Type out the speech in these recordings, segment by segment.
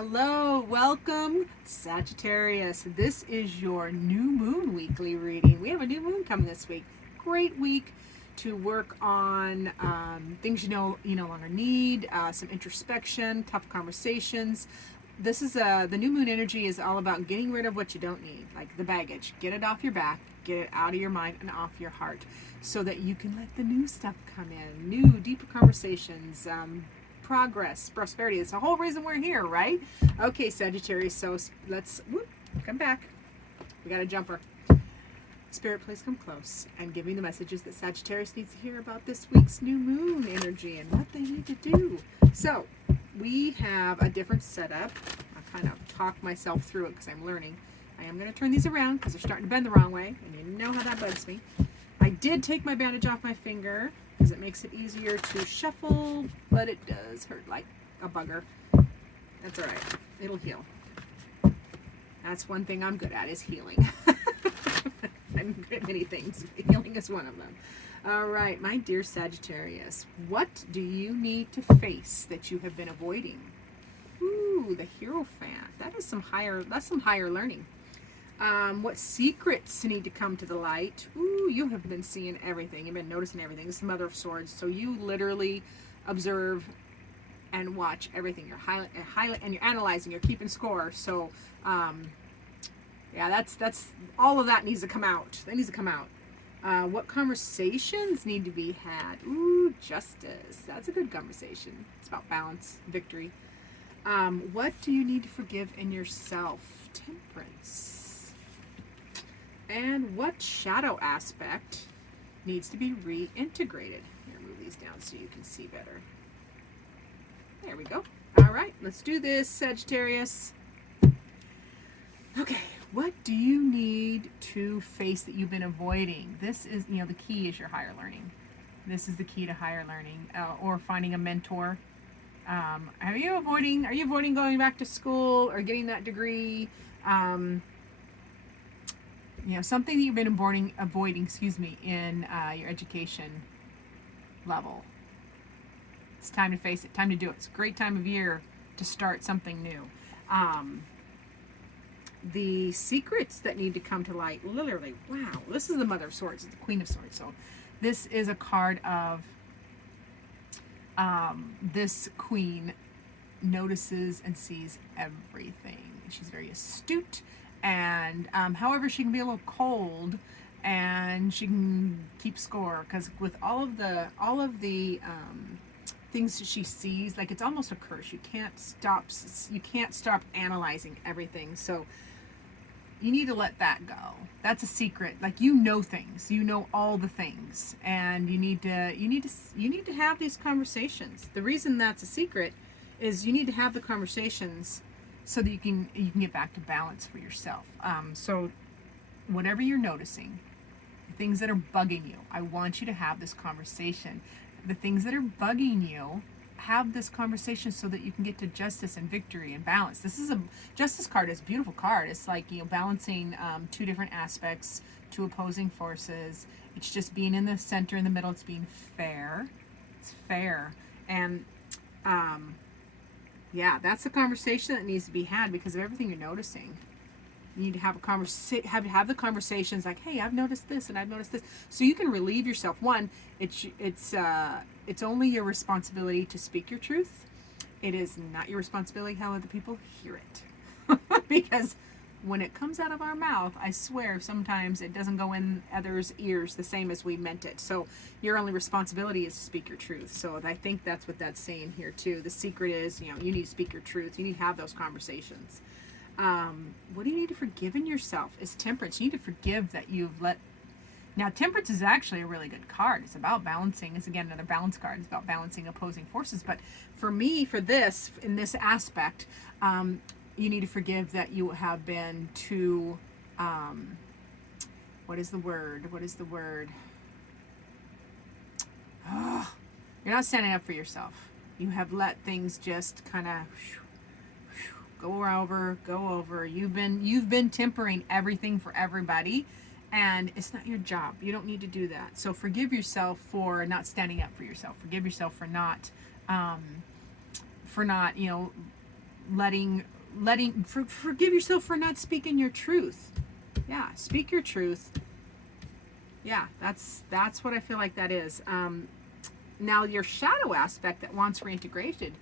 Hello, welcome, Sagittarius. This is your new moon weekly reading. We have a new moon coming this week. Great week to work on things you no longer need, some introspection, tough conversations. This is the new moon energy is all about getting rid of what you don't need, like the baggage. Get it off your back, get it out of your mind and off your heart, so that you can let the new stuff come in, new, deeper conversations. Progress, prosperity. It's the whole reason we're here, right? Okay, Sagittarius, so let's come back. We got a jumper. Spirit, please come close and give me the messages that Sagittarius needs to hear about this week's new moon energy and what they need to do. So we have a different setup. I kind of talk myself through it because I'm learning. I am going to turn these around because they're starting to bend the wrong way, and you know how that bugs me. I did take my bandage off my finger because it makes it easier to shuffle, but it does hurt like a bugger. That's all right. It'll heal. That's one thing I'm good at, is healing. I'm good at many things. Healing is one of them. All right, my dear Sagittarius, what do you need to face that you have been avoiding? Ooh, the Hierophant. That's some higher learning. What secrets need to come to the light? Ooh, you have been seeing everything. You've been noticing everything. This is the Mother of Swords. So you literally observe and watch everything. You're and you're analyzing. You're keeping score. So, yeah, that's all of that needs to come out. That needs to come out. What conversations need to be had? Ooh, justice. That's a good conversation. It's about balance, victory. What do you need to forgive in yourself? Temperance. And what shadow aspect needs to be reintegrated? Here, move these down so you can see better. There we go. All right, let's do this, Sagittarius. Okay, what do you need to face that you've been avoiding? This is, the key is your higher learning. This is the key to higher learning, or finding a mentor. Are you avoiding going back to school or getting that degree? Something that you've been avoiding, in your education level. It's time to face it, time to do it. It's a great time of year to start something new. The secrets that need to come to light, literally, wow, this is the Mother of Swords, the Queen of Swords. So this is a card of this queen notices and sees everything. She's very astute. And however, she can be a little cold, and she can keep score, because with all of the things that she sees, like, it's almost a curse. You can't stop analyzing everything. So you need to let that go. That's a secret. Like, things, all the things, and you need to have these conversations. The reason that's a secret is you need to have the conversations so that you can get back to balance for yourself. So whatever you're noticing, the things that are bugging you, I want you to have this conversation. The things that are bugging you, have this conversation so that you can get to justice and victory and balance. This is a justice card. It's a beautiful card. It's like, balancing two different aspects, two opposing forces. It's just being in the center, in the middle. It's being fair. It's fair. And yeah, that's the conversation that needs to be had because of everything you're noticing. You need to have have the conversations like, hey, I've noticed this and I've noticed this, so you can relieve yourself. One, it's only your responsibility to speak your truth. It is not your responsibility how other people hear it, because when it comes out of our mouth, I swear sometimes it doesn't go in others' ears the same as we meant it. So your only responsibility is to speak your truth. So I think that's what that's saying here too. The secret is, you need to speak your truth. You need to have those conversations. What do you need to forgive in yourself? Is temperance. You need to forgive that you've let. Now, temperance is actually a really good card. It's about balancing. It's, again, another balance card. It's about balancing opposing forces. But for me, in this aspect, you need to forgive that you have been too, what is the word? Oh, you're not standing up for yourself. You have let things just kind of go over. You've been tempering everything for everybody, and it's not your job. You don't need to do that. So forgive yourself for not standing up for yourself. Forgive yourself for not forgive yourself for not speaking your truth. Yeah, speak your truth. Yeah, that's what I feel like that is. Now, your shadow aspect that wants reintegrated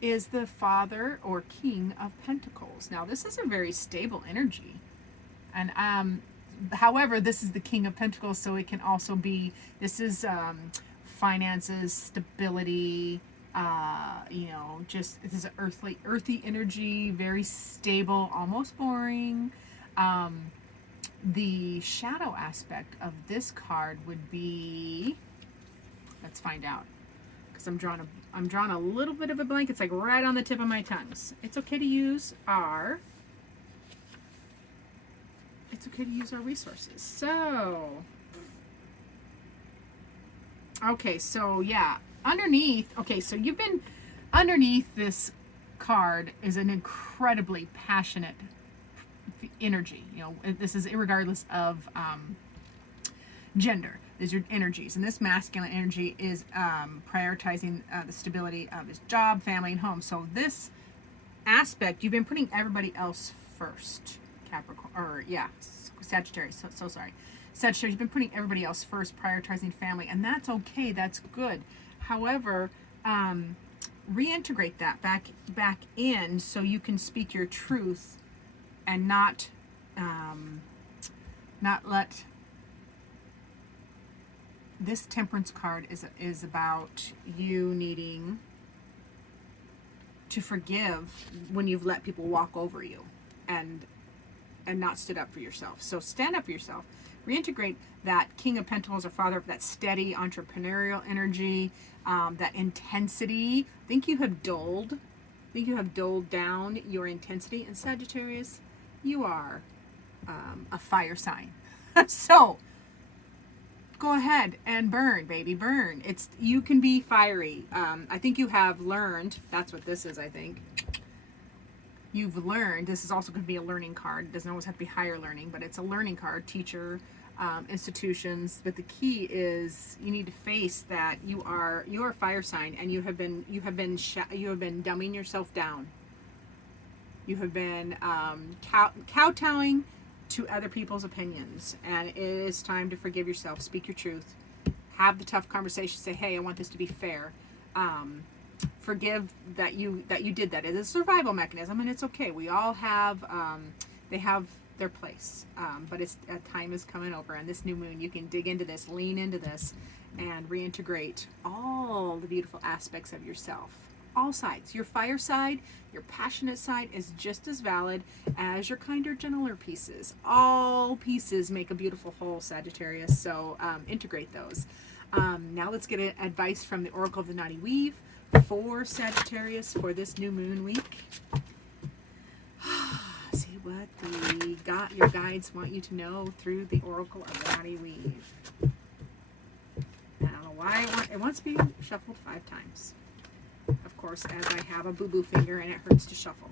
is the Father or King of Pentacles. Now, this is a very stable energy. And however, this is the King of Pentacles, so it can also be, this is finances, stability, just, this is an earthy energy, very stable, almost boring. The shadow aspect of this card would be, let's find out, because I'm drawing a little bit of a blank. It's like right on the tip of my tongues. It's okay to use our resources. So, okay, so yeah, so you've been underneath this card is an incredibly passionate energy. This is irregardless of gender. These are energies, and this masculine energy is prioritizing the stability of his job, family, and home. So this aspect, you've been putting everybody else first. Sagittarius. So sorry, Sagittarius. You've been putting everybody else first, prioritizing family, and that's okay. That's good. However, reintegrate that back in so you can speak your truth and not let. This Temperance card is about you needing to forgive when you've let people walk over you and not stood up for yourself. So stand up for yourself. Reintegrate that King of Pentacles or Father of that steady entrepreneurial energy, that intensity. I think you have dulled down your intensity. And Sagittarius, you are a fire sign. So go ahead and burn, baby, burn. You can be fiery. I think you have learned, that's what this is, I think. You've learned, this is also going to be a learning card. It doesn't always have to be higher learning, but it's a learning card, teacher, institutions. But the key is you need to face that you're a fire sign, and you have been dumbing yourself down. You have been kowtowing to other people's opinions, and it is time to forgive yourself. Speak your truth. Have the tough conversation. Say, hey, I want this to be fair. Forgive that you did that. It is a survival mechanism, and it's okay. We all have they have their place, but time is coming over, and this new moon, you can dig into this, lean into this, and reintegrate all the beautiful aspects of yourself. All sides. Your fire side, your passionate side is just as valid as your kinder, gentler pieces. All pieces make a beautiful whole, Sagittarius, so integrate those. Now let's get advice from the Oracle of the Naughty Weave for Sagittarius for this new moon week. See what your guides want you to know through the Oracle of the Naughty Weave. I don't know why it wants to be shuffled 5 times. Of course, as I have a boo-boo finger and it hurts to shuffle.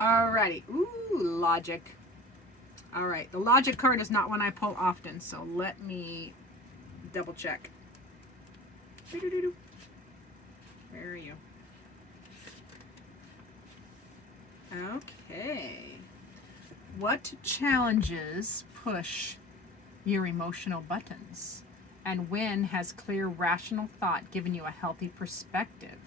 Alrighty. Ooh, logic. Alright, the logic card is not one I pull often, so let me double check. Where are you? Okay. What challenges push your emotional buttons? And when has clear, rational thought given you a healthy perspective?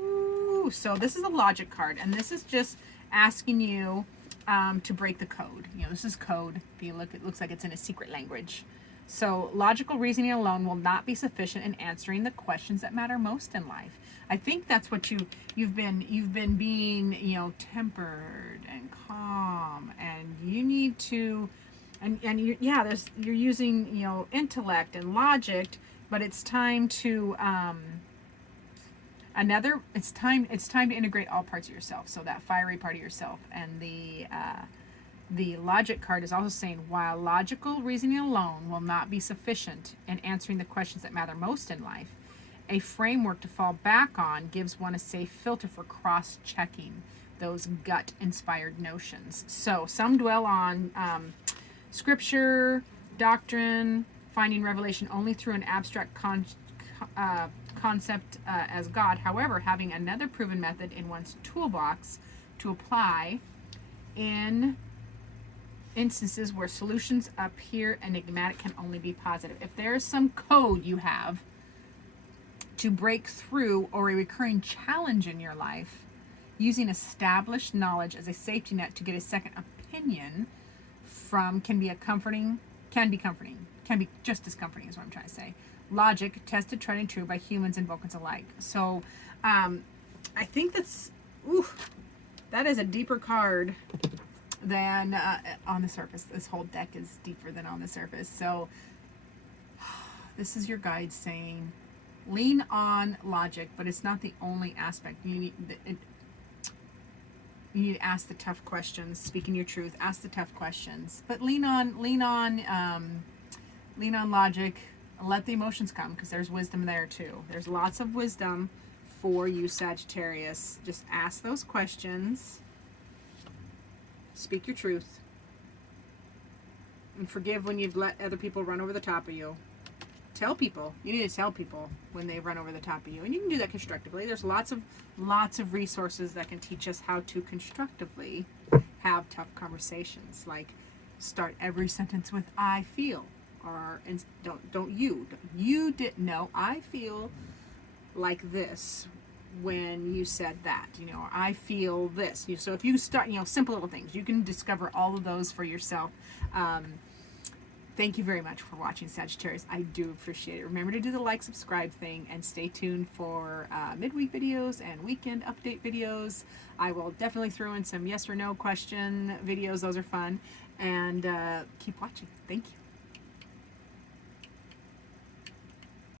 Ooh, so this is a logic card, and this is just asking you to break the code. This is code. If you look, it looks like it's in a secret language. So logical reasoning alone will not be sufficient in answering the questions that matter most in life. I think that's what you've been being, tempered and calm, and you need to. You're using intellect and logic, but it's time to it's time to integrate all parts of yourself. So that fiery part of yourself, and the logic card is also saying, while logical reasoning alone will not be sufficient in answering the questions that matter most in life, a framework to fall back on gives one a safe filter for cross-checking those gut-inspired notions. So some dwell on scripture, doctrine, finding revelation only through an abstract concept as God. However, having another proven method in one's toolbox to apply in instances where solutions appear enigmatic can only be positive. If there is some code you have to break through or a recurring challenge in your life, using established knowledge as a safety net to get a second opinion from can be just as comforting is what I'm trying to say. Logic, tested, tried, and true by humans and Vulcans alike. So I think that is a deeper card than on the surface. This whole deck is deeper than on the surface. So this is your guide saying, lean on logic, but it's not the only aspect. You need to ask the tough questions. Speaking your truth, ask the tough questions. But lean on logic. Let the emotions come, because there's wisdom there too. There's lots of wisdom for you, Sagittarius. Just ask those questions. Speak your truth. And forgive when you've let other people run over the top of you. Tell people. You need to tell people when they run over the top of you. And you can do that constructively. There's lots of resources that can teach us how to constructively have tough conversations. Like, start every sentence with I feel. Or you didn't know I feel like this when you said that, or I feel this. So if you start, simple little things, you can discover all of those for yourself. Thank you very much for watching, Sagittarius. I do appreciate it. Remember to do the like, subscribe thing, and stay tuned for midweek videos and weekend update videos. I will definitely throw in some yes or no question videos. Those are fun. And keep watching. Thank you.